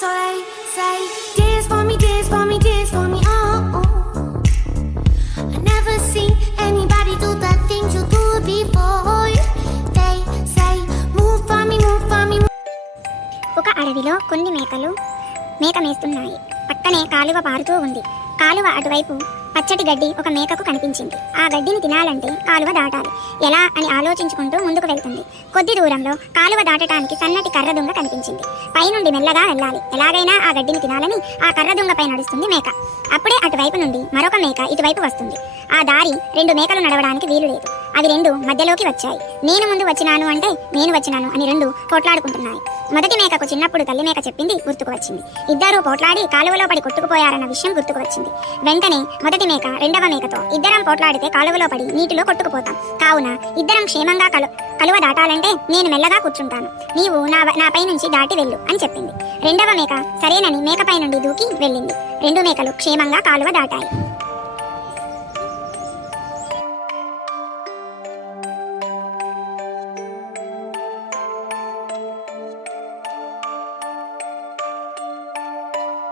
So they say, dance for me, dance for me, dance for me, oh, oh. I never seen anybody do the things you do before. They say, move for me, move for me. ఒక అడవిలో కొన్ని మేకలు మేత మేస్తున్నాయి. పక్కనే కాలువ పారుతూ ఉంది. కాలువ అటువైపు పచ్చటి గడ్డి ఒక మేకకు కనిపించింది. ఆ గడ్డిని తినాలంటే కాలువ దాటాలి. ఎలా అని ఆలోచించుకుంటూ ముందుకు వెళ్తుంది. కొద్ది దూరంలో కాలువ దాటడానికి సన్నటి కర్ర దుంగ కనిపించింది. పైనుండి మెల్లగా వెళ్ళాలి. ఎలాగైనా ఆ గడ్డిని తినాలని ఆ కర్ర దుంగపై నడుస్తుంది మేక. అప్పుడే అటువైపు నుండి మరొక మేక ఇటువైపు వస్తుంది. ఆ దారి రెండు మేకలు నడవడానికి వీలు లేదు. అవి రెండు మధ్యలోకి వచ్చాయి. నేను ముందు వచ్చినాను అంటే నేను వచ్చినాను అని రెండు పోట్లాడుకుంటున్నాయి. మొదటి మేకకు చిన్నప్పుడు తల్లి మేక చెప్పింది గుర్తుకు వచ్చింది. ఇద్దరూ పోట్లాడి కాలువలో పడి కొట్టుకుపోయారన్న విషయం గుర్తుకు వచ్చింది. వెంటనే మొదటి మేక రెండవ మేకతో, ఇద్దరం పోట్లాడితే కాలువలో పడి నీటిలో కొట్టుకుపోతాం. కావున ఇద్దరం క్షేమంగా కలువ దాటాలంటే నేను మెల్లగా కూర్చుంటాను. నీవు నాపై నుంచి దాటి వెళ్ళు అని చెప్పింది. రెండవ మేక సరేనని మేకపై నుండి దూకి వెళ్ళింది. రెండు మేకలు క్షేమంగా కాలువ దాటాయి.